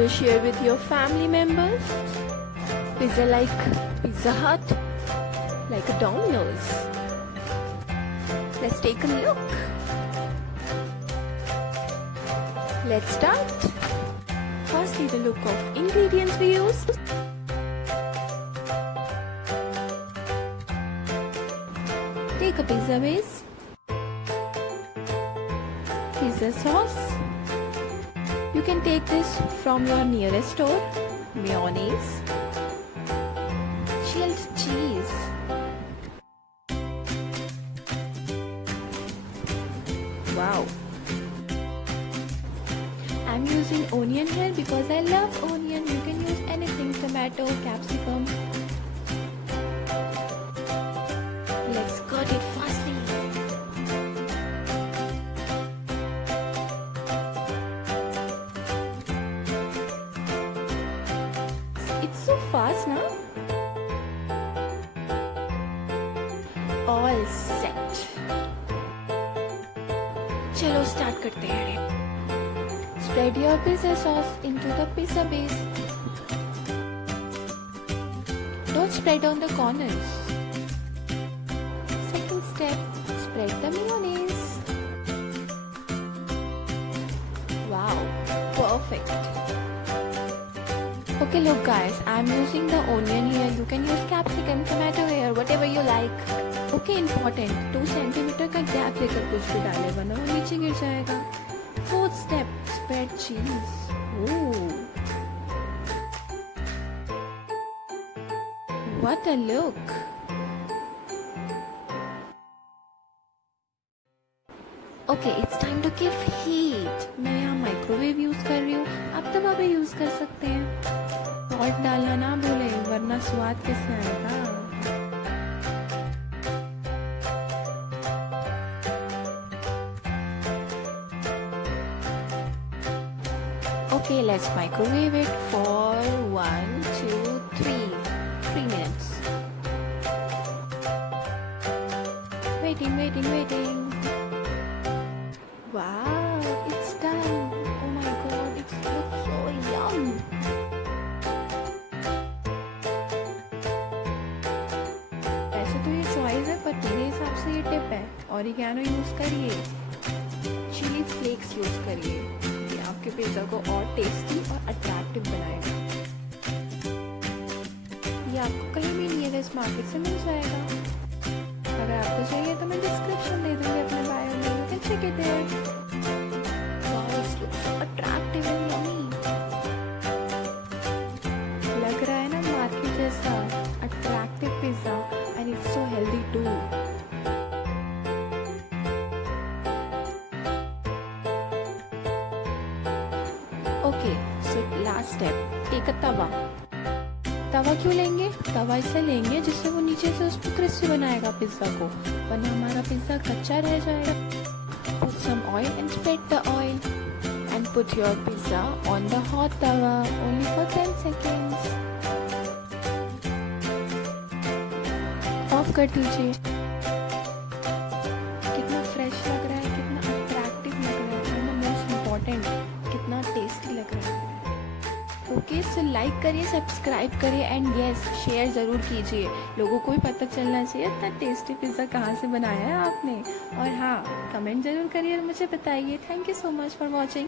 will share with your family members. Pizza like Pizza Hut, like a Domino's. Let's take a look. Let's start. Firstly, the look of ingredients we used. Take a pizza base, pizza sauce. You can take this from your nearest store. Mayonnaise, chilled cheese, wow. I'm using onion here because I love onion. You can use anything, tomato, capsicum. Let's cut it fastly. It's so fast now. All set. चलो start करते हैं. Spread your pizza sauce into the pizza base. Don't spread on the corners. Second step, spread the mayonnaise. Wow, perfect. Okay, look guys, I'm using the onion here. You can use capsicum, tomato here, whatever you like. Okay, important, 2 centimeter का gap लेकर कुछ भी डाले वरना वो नीचे गिर जाएगा. Fourth step, spread cheese. Ooh. What a look. Okay, it's time to give heat. मैं यहाँ माइक्रोवेव यूज कर रही हूँ. आप तवा भी यूज कर सकते हैं. सॉल्ट डालना ना भूलें वरना स्वाद कैसे आएगा. Okay, let's microwave it for 1, 2, 3 minutes. Waiting. Wow, it's done. Oh my god, it looks so yum. ऐसे तो ये चॉइस है पर मेरे हिसाब से ये टिप है. ऑरिगैनो यूज करिए, चिली फ्लेक्स यूज करिए. ये आपके पिज्जा को और टेस्टी और अट्रैक्टिव बनाएगा. ये आपको कहीं भी नियरेस्ट मार्केट से मिल जाएगा. अगर आपको चाहिए तो मैं डिस्क्रिप्शन दे दूंगी अपने बायो में. You can check it there. Wow, this looks so attractive and yummy. लग रहा है ना मार्केट जैसा attractive pizza and it's so healthy too. Okay, so last step, take a tava क्यों लेंगे? तवा इससे लेंगे जिससे वो नीचे से उसको क्रिस्पी बनाएगा पिज्जा को, वरना हमारा पिज्जा कच्चा रह जाएगा. Put some oil and spread the oil and put your pizza on the hot tawa only for 10 seconds. Of कर दीजिए. कितना फ्रेश लग रहा है, कितना अट्रैक्टिव लग रहा है, एंड मोस्ट इम्पॉर्टेंट कितना टेस्टी लग रहा है. ओके, सो लाइक करिए, सब्सक्राइब करिए एंड यस, शेयर ज़रूर कीजिए. लोगों को भी पता चलना चाहिए इतना टेस्टी पिज़्ज़ा कहाँ से बनाया है आपने. और हाँ, कमेंट ज़रूर करिए और मुझे बताइए. Thank you so much for watching.